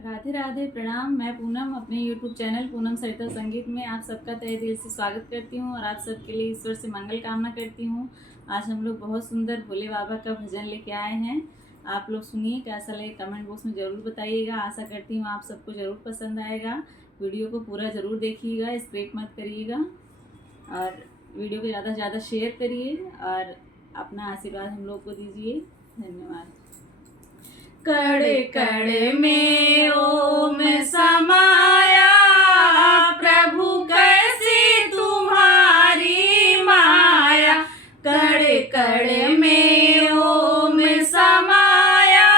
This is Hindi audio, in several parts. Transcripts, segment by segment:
राधे राधे, प्रणाम। मैं पूनम अपने YouTube चैनल पूनम सरिता संगीत में आप सबका तहे दिल से स्वागत करती हूँ और आप सबके लिए ईश्वर से मंगल कामना करती हूँ। आज हम लोग बहुत सुंदर भोले बाबा का भजन लेके आए हैं। आप लोग सुनिए, कैसा लगे कमेंट बॉक्स में ज़रूर बताइएगा। आशा करती हूँ आप सबको ज़रूर पसंद आएगा। वीडियो को पूरा ज़रूर देखिएगा, स्किप मत करिएगा और वीडियो को ज़्यादा से ज़्यादा शेयर करिए और अपना आशीर्वाद हम लोग को दीजिए। धन्यवाद। कड़े कड़े में ओम समाया, प्रभु कैसी तुम्हारी माया। कड़े कड़े में ओम समाया,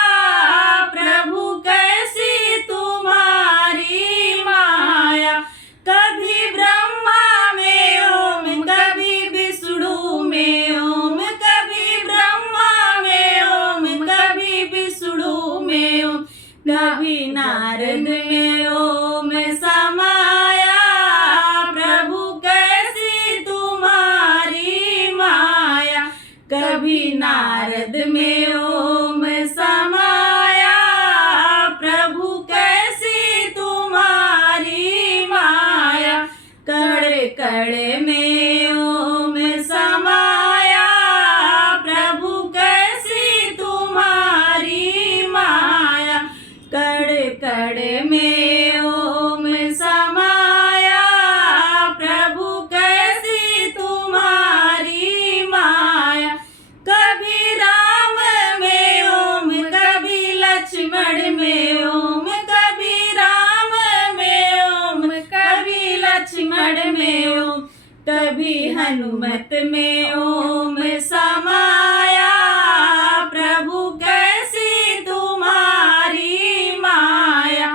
प्रभु कैसी तुम्हारी माया। कभी ब्रह्मा में ओम, कभी विष्णु में ओम, कभी ब्रह्मा में ओम, कभी विष्णु में ओम, कभी नारद में ओम समाया। प्रभु कैसी तुम्हारी माया। कभी नारद में ओम समाया, प्रभु कैसी तुम्हारी माया। कड़े कड़े में ओम समाया, प्रभु कैसी तुम्हारी माया। कड़े कड़े में ओम समाया, प्रभु कैसी तुम्हारी माया। कभी राम में ओम, कभी लक्ष्मण में ओम, कभी राम में ओम, कभी लक्ष्मण में ओम, कभी हनुमत में ओम समाया। प्रभु कैसी तुम्हारी माया।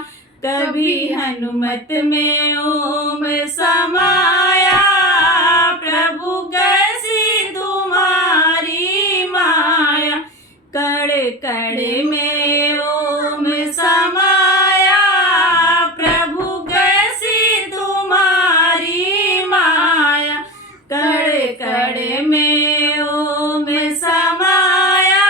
कभी हनुमत में ओम समाया, प्रभु कैसी तुम्हारी माया। कड़े कड़े में ओम समाया, प्रभु कैसी तुम्हारी माया। कड़े कड़े में ओम समाया,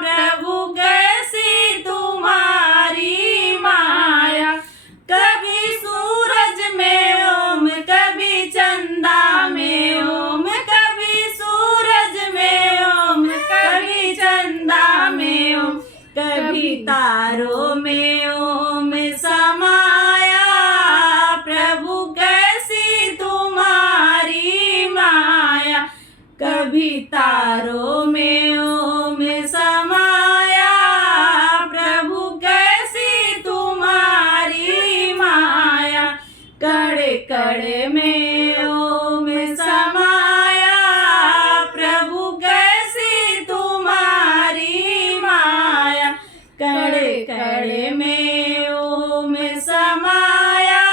प्रभु कैसी तुम्हारी माया। कभी सूरज में ओम, कभी चंदा में ओम, कभी सूरज में ओम, कभी चंदा में ओम, कभी तारों में ओम समाया। प्रभु कैसी तुम्हारी माया। कभी तारों में ओम समाया, प्रभु कैसी तुम्हारी माया। कड़े कड़े में ओम समाया, प्रभु कैसी तुम्हारी माया। कड़े कड़े में ओम समाया,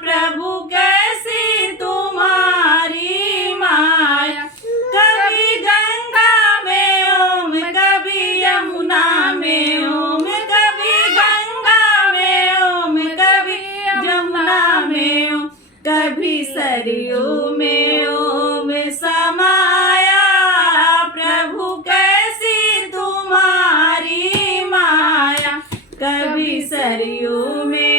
प्रभु कैसी तुम्हारी माया। कभी गंगा में ओम, कभी यमुना में ओम, कभी गंगा में ओम, कभी यमुना में ओम, कभी सरयू में ओम समाया। प्रभु कैसी तुम्हारी माया। कभी सरयू में